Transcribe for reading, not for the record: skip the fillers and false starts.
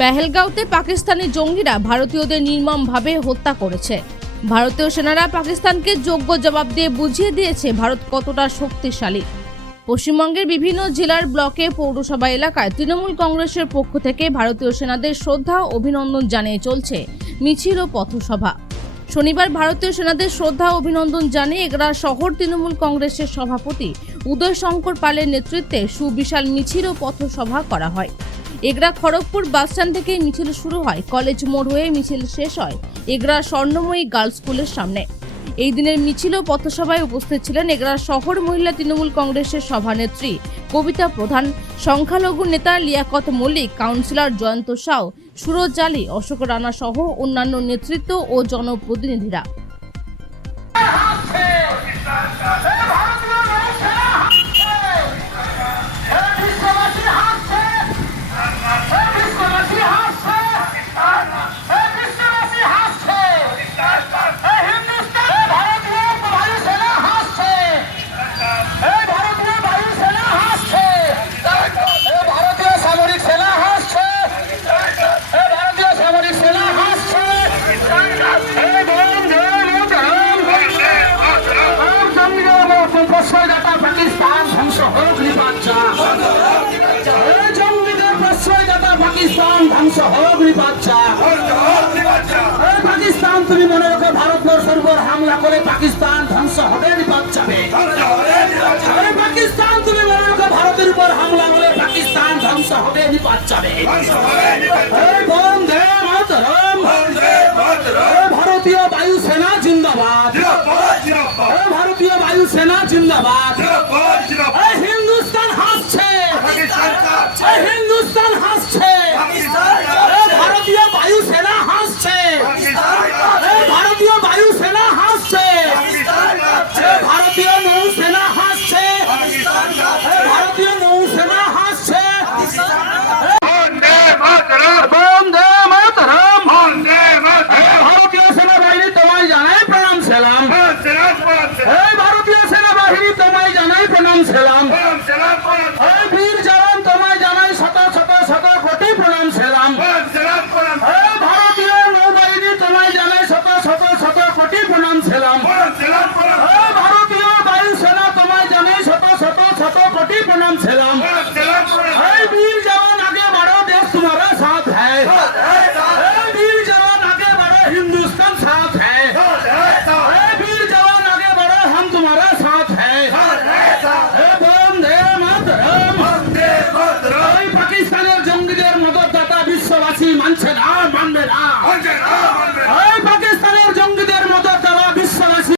পেহেলগাঁওতে পাকিস্তানি জঙ্গিরা ভারতীয়দের নির্মমভাবে হত্যা করেছে। ভারতীয় সেনারা পাকিস্তানকে যোগ্য জবাব দিয়ে বুঝিয়ে দিয়েছে ভারত কতটা শক্তিশালী। পশ্চিমবঙ্গের বিভিন্ন জেলার ব্লকে পৌরসভা এলাকায় তৃণমূল কংগ্রেসের পক্ষ থেকে ভারতীয় সেনাদের শ্রদ্ধা ও অভিনন্দন জানিয়ে চলছে মিছিল ও পথসভা। শনিবার ভারতীয় সেনাদের শ্রদ্ধা ও অভিনন্দন জানিয়ে এগরা শহর তৃণমূল কংগ্রেসের সভাপতি উদয় শঙ্কর পালের নেতৃত্বে সুবিশাল মিছিল ও পথসভা করা হয়। এগরা খড়গপুর বাসস্ট্যান্ড থেকে মিছিল শুরু হয়, কলেজ মোড় হয়ে মিছিল শেষ হয় এগরা স্বর্ণময়ী গার্লস স্কুলের সামনে। এই দিনের মিছিল ও পথসভায় উপস্থিত ছিলেন এগরা শহর মহিলা তৃণমূল কংগ্রেসের সভানেত্রী কবিতা প্রধান, সংখ্যালঘু নেতা লিয়াকত মল্লিক, কাউন্সিলর জয়ন্ত সাউ, সুরজ আলী, অশোক রানা সহ অন্যান্য নেতৃত্ব ও জনপ্রতিনিধিরা। পাকিস্তান ধ্বংস হোক নিপাচ্ছা, জঙ্গিদের প্রশ্রয়দাতা পাকিস্তান ধ্বংস হোক নিপাচ্ছা। পাকিস্তান তুমি মনে রাখো, ভারতবর্ষের উপর হামলা করে পাকিস্তান ধ্বংস হবে নিপাচ্ছা। পাকিস্তান তুমি মনে রাখো, ভারতের উপর হামলা করে পাকিস্তান ধ্বংস হবে নিপাচ্ছা। বন্দে মাতরম, ভারতীয় বায়ুসেনা জিন্দাবাদ, ভারতীয় বায়ুসেনা জিন্দাবাদ। হিন্দুস্তান হাসছে, হিন্দুস্তান হাসছে, ভারতীয় বায়ুসেনা হাসছে, ভারতীয় বায়ুসেনা হাসছে, ভারতীয় নৌসেনা হাসছে, ভারতীয় নৌসেনা হাসছে। বন্দে মাতরম, ভারতীয় সেনাবাহিনী তোমায় জানাই প্রণাম সালাম, ভারতীয় সেনাবাহিনী তোমায় জানাই প্রণাম সালাম, বীর জওয়ান তোমায় জানাই শত শত শত কোটি প্রণাম সালাম, ভারতীয় নৌবাহিনী তোমায় জানাই শত শত শত কোটি প্রণাম সালাম, ভারতীয় বায়ুসেনা তোমায় জানাই শত শত শত কোটি প্রণাম সালাম। বীর জওয়ান আগে बढ़ो, देश तुम्हारा साथ है, वीर जवान आगे बढ़ो, हिंदुस्तान साथ है, वीर जवान आगे बढ़ो, हम तुम्हारा साथ है। বন্দে মাতরম, পাকিস্তানের জঙ্গিদের মদতদাতা বিশ্ববাসী মানছে না,